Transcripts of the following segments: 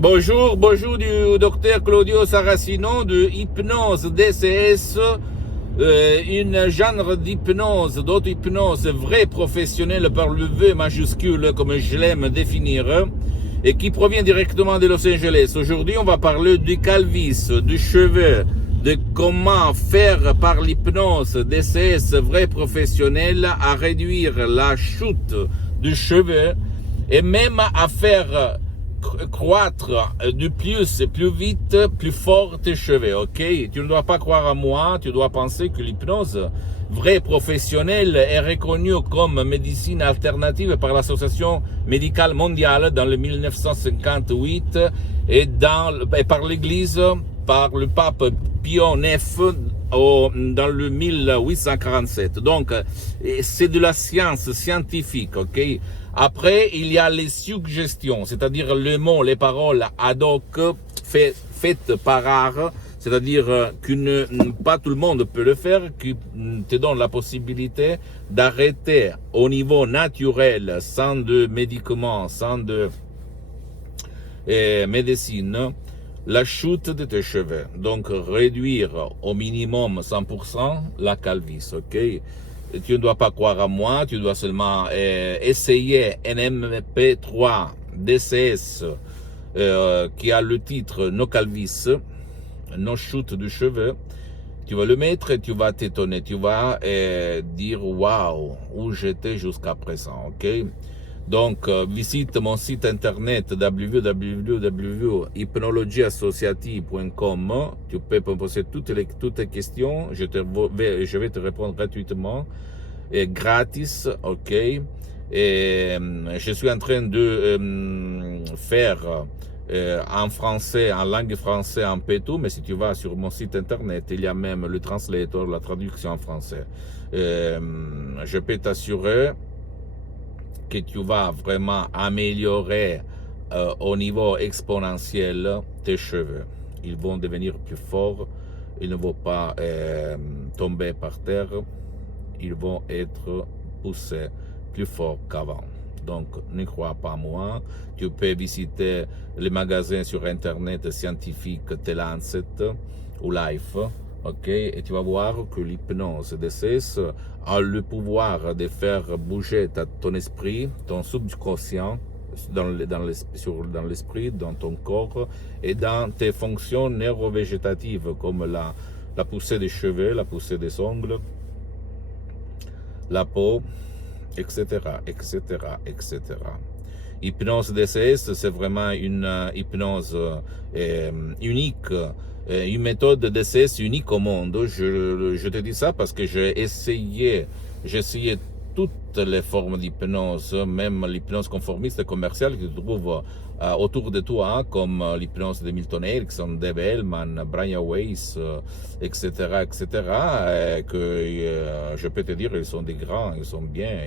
Bonjour du docteur Claudio Saracino de Hypnose DCS, une genre d'hypnose, d'auto-hypnose vrai professionnelle par le V majuscule, comme je l'aime définir, et qui provient directement de Los Angeles. Aujourd'hui, on va parler du calvis, du cheveu, de comment faire par l'hypnose DCS vrai professionnel à réduire la chute du cheveu et même à faire croître du plus vite, plus fort tes cheveux, ok? Tu ne dois pas croire à moi, tu dois penser que l'hypnose vraie professionnelle est reconnue comme médecine alternative par l'Association médicale mondiale dans le 1958 et par l'Église, par le pape Pie IX dans le 1847. Donc, c'est de la science scientifique, ok? Après, il y a les suggestions, c'est-à-dire les mots, les paroles ad hoc faites par art, c'est-à-dire que pas tout le monde peut le faire, qui te donne la possibilité d'arrêter au niveau naturel, sans de médicaments, sans de médecine, la chute de tes cheveux. Donc, réduire au minimum 100% la calvitie, ok? Tu ne dois pas croire à moi, tu dois seulement essayer un MP3 DCS qui a le titre No Calvis, No chute de cheveux. Tu vas le mettre et tu vas t'étonner, tu vas dire waouh, où j'étais jusqu'à présent, ok? Donc, visite mon site internet www.hypnologieassociative.com. Tu peux me poser toutes tes questions. Je vais te répondre gratuitement et gratis, ok? Et je suis en train de faire en français, en langue française, en pétou, mais si tu vas sur mon site internet, il y a même le translator, la traduction en français. Je peux t'assurer que tu vas vraiment améliorer au niveau exponentiel tes cheveux. Ils vont devenir plus forts, ils ne vont pas tomber par terre, ils vont être poussés plus fort qu'avant. Donc, ne crois pas à moi. Tu peux visiter les magasins sur Internet scientifiques The Lancet ou Life, ok? Et tu vas voir que l'hypnose DCS a le pouvoir de faire bouger ton esprit, ton subconscient, dans l'esprit, dans ton corps et dans tes fonctions neurovégétatives comme la poussée des cheveux, la poussée des ongles, la peau, etc., etc., etc. Hypnose DCS, c'est vraiment une hypnose unique, une méthode DCS unique au monde. Je te dis ça parce que j'ai essayé toutes les formes d'hypnose, même l'hypnose conformiste et commerciale que tu trouves autour de toi, comme l'hypnose de Milton Erickson, Dave Hellman, Brian Weiss, etc., etc., que je peux te dire, ils sont des grands, ils sont bien,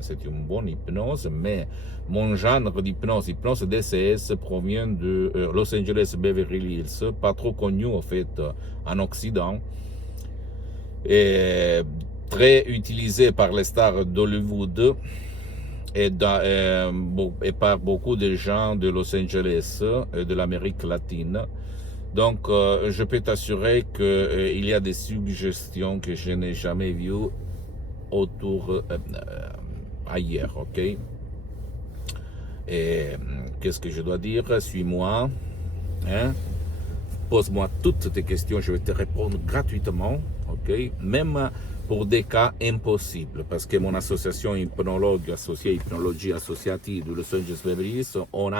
c'est une bonne hypnose, mais mon genre d'hypnose, hypnose DCS, provient de Los Angeles Beverly Hills, pas trop connu en fait en Occident, et très utilisé par les stars d'Hollywood et par beaucoup de gens de Los Angeles et de l'Amérique latine. Donc, je peux t'assurer qu'il y a des suggestions que je n'ai jamais vues autour ailleurs, ok? Et qu'est-ce que je dois dire? Suis-moi, hein? Pose-moi toutes tes questions, je vais te répondre gratuitement, ok? Même pour des cas impossibles, parce que mon association hypnologue associée Hypnologie Associative de Los Angeles Beverly Hills, on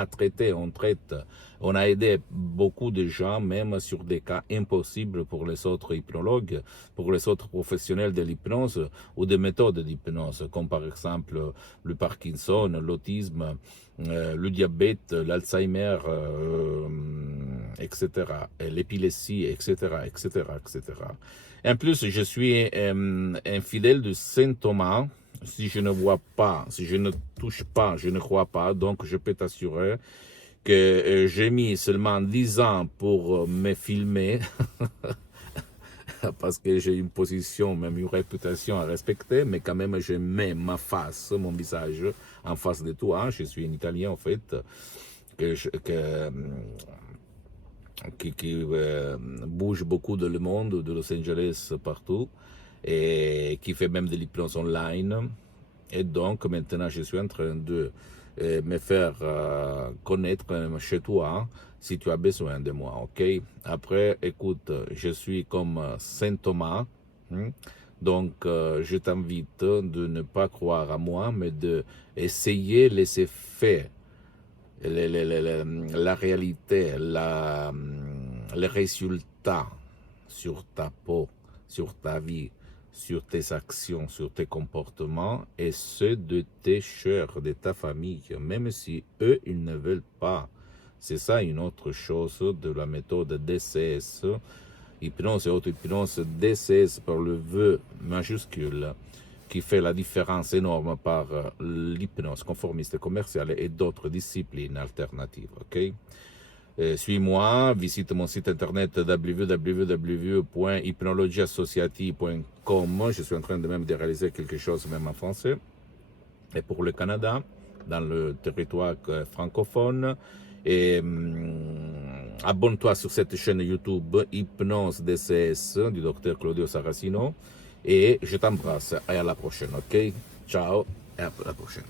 traite, on a aidé beaucoup de gens, même sur des cas impossibles pour les autres hypnologues, pour les autres professionnels de l'hypnose ou des méthodes d'hypnose, comme par exemple le Parkinson, l'autisme, le diabète, l'Alzheimer, etc., l'épilepsie, etc., etc., etc. En plus, je suis un fidèle de Saint Thomas. Si je ne vois pas, si je ne touche pas, je ne crois pas. Donc, je peux t'assurer que j'ai mis seulement 10 ans pour me filmer parce que j'ai une position, même une réputation à respecter, mais quand même, je mets ma face, mon visage en face de toi. Je suis un Italien, en fait. qui bouge beaucoup dans le monde, de Los Angeles partout, et qui fait même de l'hypnose online. Et donc maintenant je suis en train de me faire connaître chez toi si tu as besoin de moi, ok? Après, écoute, je suis comme Saint Thomas, hein? Donc je t'invite de ne pas croire à moi, mais de essayer les effets, la réalité, les résultats sur ta peau, sur ta vie, sur tes actions, sur tes comportements et ceux de tes chers, de ta famille, même si eux, ils ne veulent pas. C'est ça une autre chose de la méthode DCS, hypnose et auto-hypnose, DCS par le vœu majuscule, qui fait la différence énorme par l'hypnose conformiste commerciale et d'autres disciplines alternatives. Ok? Suis-moi, visite mon site internet www.hypnologieassociative.com. Je suis en train de même de réaliser quelque chose même en français. Et pour le Canada, dans le territoire francophone. Et abonne-toi sur cette chaîne YouTube Hypnose DCS du docteur Claudio Saracino. Et je t'embrasse et à la prochaine, ok? Ciao et à la prochaine.